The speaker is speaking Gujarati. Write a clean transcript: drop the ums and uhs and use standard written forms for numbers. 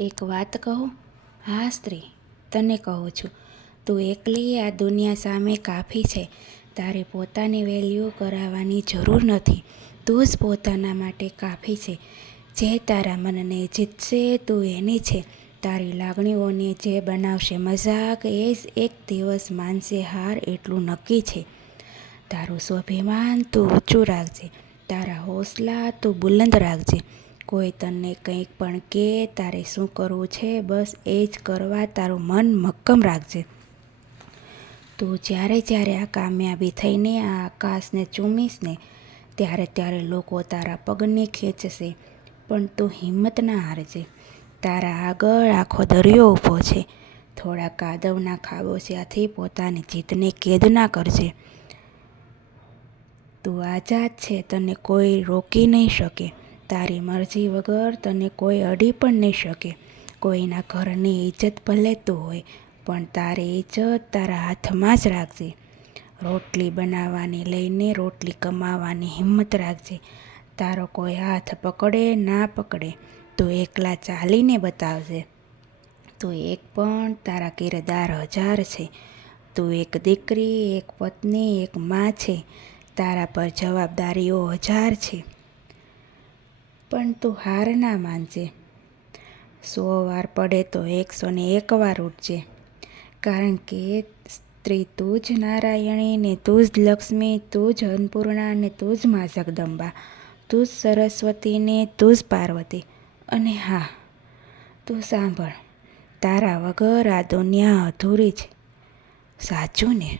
એક વાત કહું? હા સ્ત્રી, તને કહું છું. તું એકલી આ દુનિયા સામે કાફી છે. તારે પોતાની વેલ્યુ કરાવવાની જરૂર નથી. તું જ પોતાના માટે કાફી છે. જે તારા મનને જીતશે તું એની છે. તારી લાગણીઓને જે બનાવશે મજાક એ જ એક દિવસ માનશે હાર, એટલું નક્કી છે. તારું સ્વાભિમાન તું ઊંચું રાખજે. તારા હોંસલા તું બુલંદ રાખજે. કોઈ તને કંઈક પણ કહે, તારે શું કરવું છે બસ એ જ કરવા તારું મન મક્કમ રાખજે. તું જ્યારે જ્યારે આ કામયાબી થઈને આ આકાશને ચૂમીશ ને, ત્યારે ત્યારે લોકો તારા પગને ખેંચશે, પણ તું હિંમત ના હારજે. તારા આગળ આખો દરિયો ઊભો છે. થોડા કાદવના ખાબોચિયાથી પોતાની જીતને કેદ ના કરજે. તું આઝાદ છે, તને કોઈ રોકી નહીં શકે. તારી મરજી વગર તને કોઈ અડી પણ નહીં શકે. કોઈના ઘરની ઇજ્જત ભલે તું હોય, પણ તારી ઇજ્જત તારા હાથમાં જ રાખજે. રોટલી બનાવવાની લઈને રોટલી કમાવાની હિંમત રાખજે. તારો કોઈ હાથ પકડે ના પકડે, તું એકલા ચાલીને બતાવજે. તું એક પણ, તારા કિરદાર હજાર છે. તું એક દીકરી, એક પત્ની, એક માં છે. તારા પર જવાબદારીઓ હજાર છે. પણ તું હાર ના માનજે. 100 વાર પડે તો 101 વાર ઉઠજે. કારણ કે સ્ત્રી તું જ નારાયણી ને તું જ લક્ષ્મી, તું જ અન્નપૂર્ણા ને તું જ મા જગદંબા, તું જ સરસ્વતી ને તું જ પાર્વતી. અને હા, તું સાંભળ, તારા વગર આ દુનિયા અધૂરી છે. સાચું ને?